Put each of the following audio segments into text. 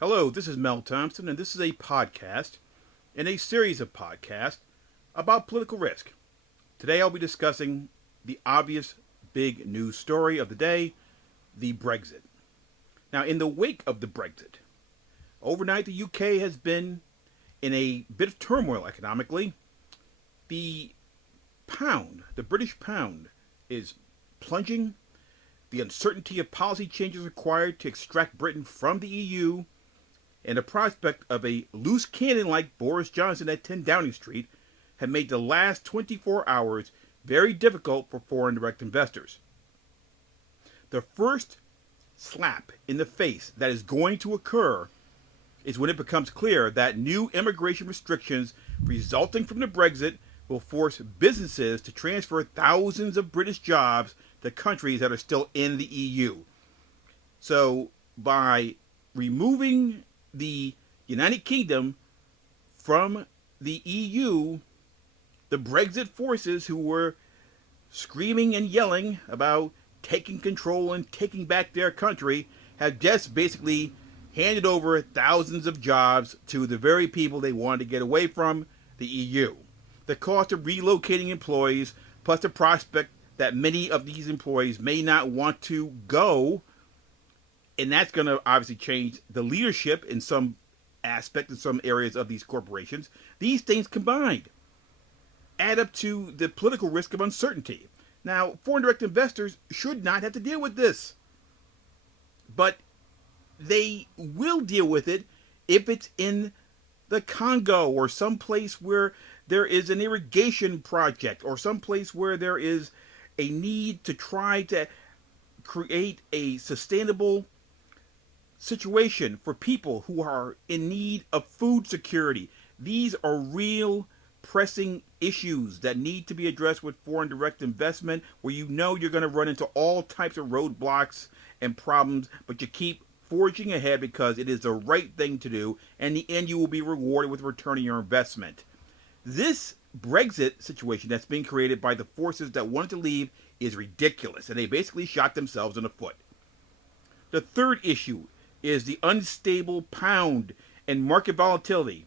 Hello, this is Mel Thompson, and this is a podcast in a series of podcasts about political risk. Today I'll be discussing the obvious big news story of the day, the Brexit. Now, in the wake of the Brexit, overnight the UK has been in a bit of turmoil economically. The pound, the British pound, is plunging. The uncertainty of policy changes required to extract Britain from the EU and the prospect of a loose cannon like Boris Johnson at 10 Downing Street have made the last 24 hours very difficult for foreign direct investors. The first slap in the face that is going to occur is when it becomes clear that new immigration restrictions resulting from the Brexit will force businesses to transfer thousands of British jobs to countries that are still in the EU. So, by removing the United Kingdom from the EU, the Brexit forces who were screaming and yelling about taking control and taking back their country have just basically handed over thousands of jobs to the very people they wanted to get away from, the EU. The cost of relocating employees, plus the prospect that many of these employees may not want to go, and that's going to obviously change the leadership in some aspect, in some areas of these corporations. These things combined add up to the political risk of uncertainty. Now, foreign direct investors should not have to deal with this, but they will deal with it if it's in the Congo or someplace where there is an irrigation project or someplace where there is a need to try to create a sustainable situation for people who are in need of food security. These are real pressing issues that need to be addressed with foreign direct investment, where you know you're going to run into all types of roadblocks and problems, but you keep forging ahead because it is the right thing to do, and in the end you will be rewarded with returning your investment. This Brexit situation that's being created by the forces that wanted to leave is ridiculous, and they basically shot themselves in the foot. The third issue is the unstable pound and market volatility.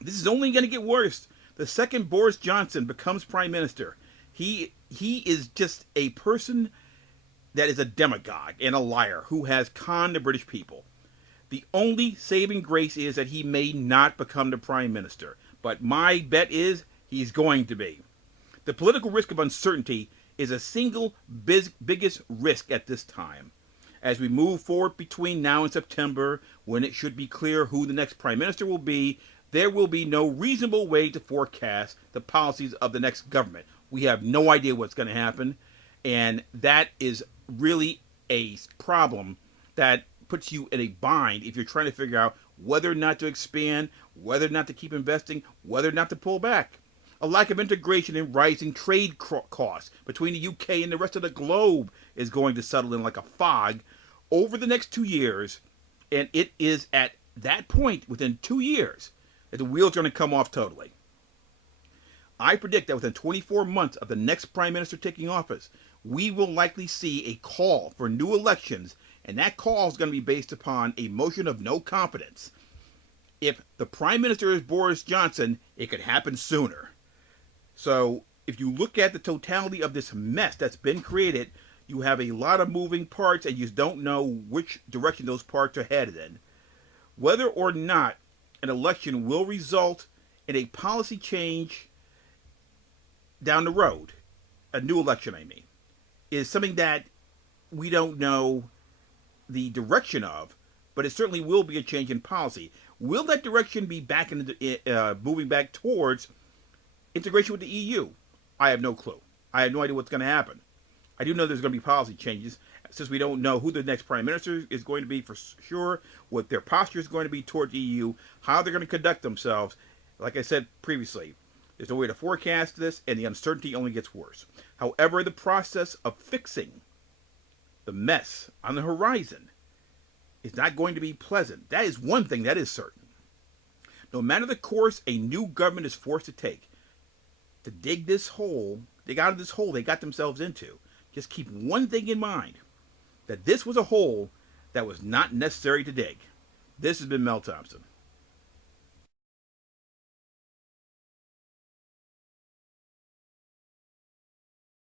This is only going to get worse. The second Boris Johnson becomes prime minister, he is just a person that is a demagogue and a liar who has conned the British people. The only saving grace is that he may not become the prime minister, but my bet is he's going to be. The political risk of uncertainty is a single biggest risk at this time. As we move forward between now and September, when it should be clear who the next prime minister will be, there will be no reasonable way to forecast the policies of the next government. We have no idea what's going to happen, and that is really a problem that puts you in a bind if you're trying to figure out whether or not to expand, whether or not to keep investing, whether or not to pull back. A lack of integration and rising trade costs between the UK and the rest of the globe is going to settle in like a fog over the next 2 years, and it is at that point, within 2 years, that the wheels are going to come off totally. I predict that within 24 months of the next prime minister taking office, we will likely see a call for new elections, and that call is going to be based upon a motion of no confidence. If the prime minister is Boris Johnson, it could happen sooner. So if you look at the totality of this mess that's been created, you have a lot of moving parts and you don't know which direction those parts are headed in. Whether or not an election will result in a policy change down the road, a new election I mean, is something that we don't know the direction of, but it certainly will be a change in policy. Will that direction be back in moving back towards integration with the EU? I have no clue. I have no idea what's going to happen. I do know there's going to be policy changes, since we don't know who the next prime minister is going to be for sure, what their posture is going to be towards the EU, how they're going to conduct themselves. Like I said previously, there's no way to forecast this, and the uncertainty only gets worse. However, the process of fixing the mess on the horizon is not going to be pleasant. That is one thing that is certain. No matter the course a new government is forced to take, to dig out of this hole they got themselves into, just keep one thing in mind, that this was a hole that was not necessary to dig. This has been Mel Thompson.